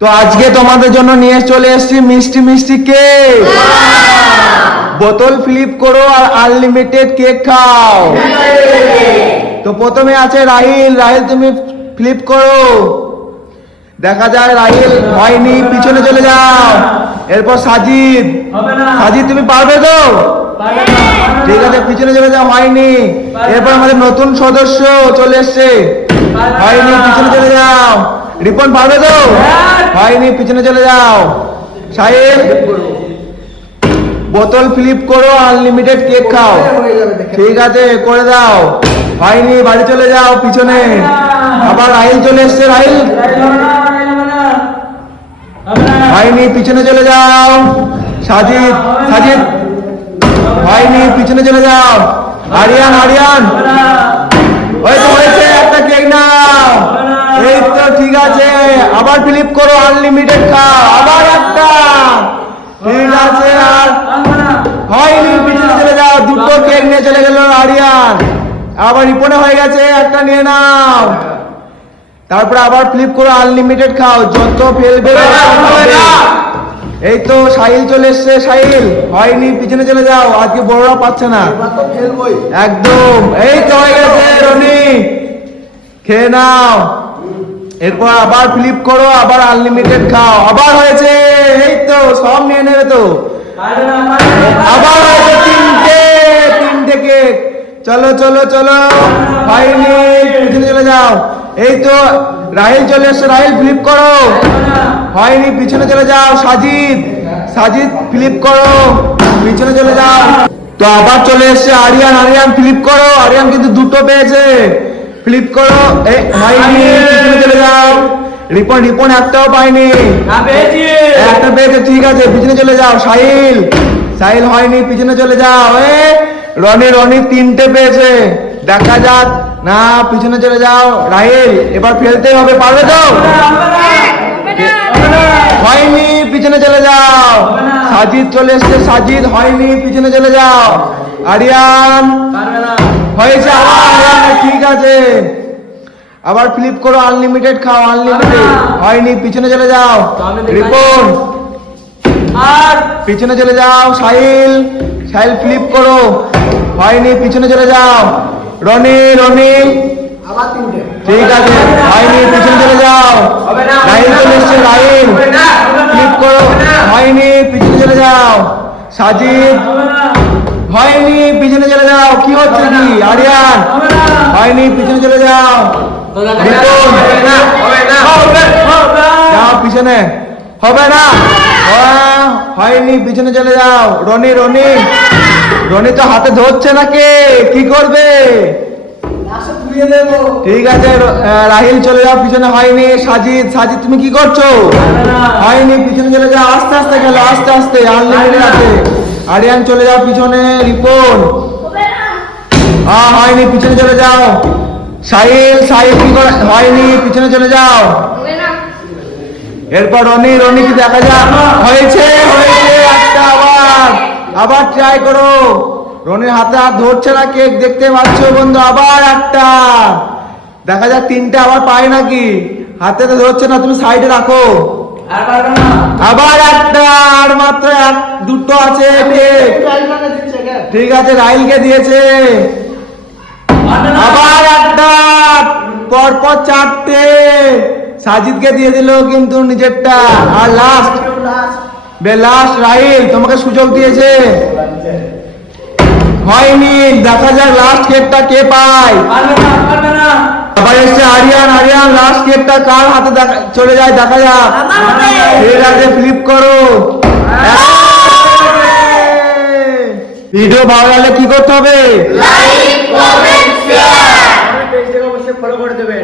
তো আজকে তোমাদের জন্য নিয়ে চলে এসেছি মিষ্টি মিষ্টি কেক। বোতল ফ্লিপ করো আর আনলিমিটেড কেক খাও। তো প্রথমে আছে রাহিল। রাহিল তুমি ফ্লিপ করো। দেখা যায় রাহিল হয়নি, পিছনে চলে যাও। এরপর সাজিদ। সাজিদ তুমি পারবে তো? ঠিক আছে, পিছনে চলে যাও। হয়নি। এরপর আমাদের নতুন সদস্য চলে এসছে। হয়নি, পিছনে চলে যাও। রিপন পারবে তো? হয়নি, পিছনে চলে যাও। সাহেব বোতল ফ্লিপ করো, আনলিমিটেড কেক খাও। ঠিক আছে, করে দাও। হয়নি, বাড়ি চলে যাও। পিছনে আবার রাহিল চলে এসছে। রাহিল হয়নি, পিছনে চলে যাও। সাজিদ। সাজিদ হয়নি, পিছনে চলে যাও। আরিয়ান। আরিয়ান ওই তো হয়েছে, একটা কেক নাও। এই তো ঠিক আছে, আবার ফ্লিপ করো, আনলিমিটেড খাও। আবার একটা। ঠিক আছে, আর হয়নি, পিছনে চলে যাও। দুটো কেক নিয়ে চলে গেল আরিয়ান। আবার রিপনে হয়ে গেছে, একটা নিয়ে নাও। তারপরে আবার ফ্লিপ করো, আনলিমিটেড খাও। যত ফেলবে এই তো সাহিল চলে এসছে। সাহিল হয়নি, পিছনে চলে যাও। আজকে বড়রা পাচ্ছে না একদম। এই তো হয়ে গেছে। রনি খেয়ে নাও। এরপর আবার ফ্লিপ করো, আবার আনলিমিটেড খাও। আবার হয়েছে। এই তো সব নিয়ে নেবে তো। আবার হয়েছে তিনটে কেক। চলো চলো চলো। হয়নি, পিছনে চলে যাও। এই তো রাহিল চলে এসছে। রাহিল ফ্লিপ করো। হয়নি, পিছনে চলে যাও। সাজিদ। সাজিদ ফ্লিপ করো, পিছনে চলে যাও। তো আবার চলে এসছে আরিয়ান। আরিয়ান ফ্লিপ করো। আরিয়ান কিন্তু দুটো পেয়েছে। ফ্লিপ করো। হয়নি, পিছনে চলে যাও। রিপন। রিপন একটাও পাইনি। একটা পেয়েছে। ঠিক আছে, পিছনে চলে যাও। সাহিল। সাহিল হয়নি, পিছনে চলে যাও। রনি। রনি তিনটে পেয়েছে। দেখা যাক। না, পিছনে চলে যাও। রাহিল এবার ফেলতে হবে, পারবে তো? হয়নি, পিছনে চলে যাও। সাজিদ চলে এসছে। সাজিদ হয়নি, পিছনে চলে যাও। আরিয়ান হয়েছে। আবার ঠিক আছে, আবার ফ্লিপ করো, আনলিমিটেড খাও। আনলিমিটেড হয়নি, পিছনে চলে যাও। রিপন পিছনে চলে যাও। সাহিল। সাহিল ফ্লিপ করো। হয়নি, পিছনে চলে যাও। রনি। রনি ঠিক আছে, হয়নি, পিছনে চলে যাও। রাহিল চলে এসছে। রাহিল ফ্লিপ করো। হয়নি, পিছনে চলে যাও। সাজিদ হয়নি, পিছনে চলে যাও। কি হচ্ছে কি? আরিয়ান হয়নি, পিছনে চলে যাও। রিপন যাও পিছনে। হবে না। হয়নি, পিছনে চলে যাও। রনি। রনি। রনি তো হাতে ধরছে নাকি, কি করবে? ঠিক আছে, রাহিল চলে যাও পিছনে। হয়নি। সাজিদ। সাজিদ তুমি কি করছো? হয়নি, পিছনে চলে যাও। আস্তে আস্তে গেল, আস্তে আস্তে। আনলিমিটেড আছে। আরিয়ান চলে যাও পিছনে। রিপন হয়নি, পিছনে চলে যাও। সাহিল। সাহিল কি করে? হয়নি, পিছনে চলে যাও। এরপর রনি। রনি কি দেখা যাক। হয়েছে। হয়েছে একটা। আবার আবার ট্রাই করো। রনির হাতে হাত ধরছে না কেক, দেখতে পাচ্ছ বন্ধু। আবার একটা। দেখা যাক তিনটা আবার পায় নাকি। হাতে তো ধরছে না, তুমি সাইডে রাখো। আবার একটা। আর মাত্র দুটো আছে কেক। ঠিক আছে, রাহিলকে দিয়েছে। আবার একটা। পরপর চারটে। সাজিদকে দিয়ে দিল কিন্তু নিজেরটা। আর লাস্ট রাহিল তোমাকে সুযোগ দিয়েছে। হয়নি, দেখা যাক লাস্ট কেকটা কে পায়। আবার এসছে আরিয়ান। আরিয়ান লাস্ট কেকটা কার হাতে চলে যায় দেখা যাক। ঠিক আছে, ফ্লিপ করো। ভিডিও ভালো লাগলে কি করতে হবে? Like, comment, share. পেজটাকে অবশ্যই ফলো করে দেবে।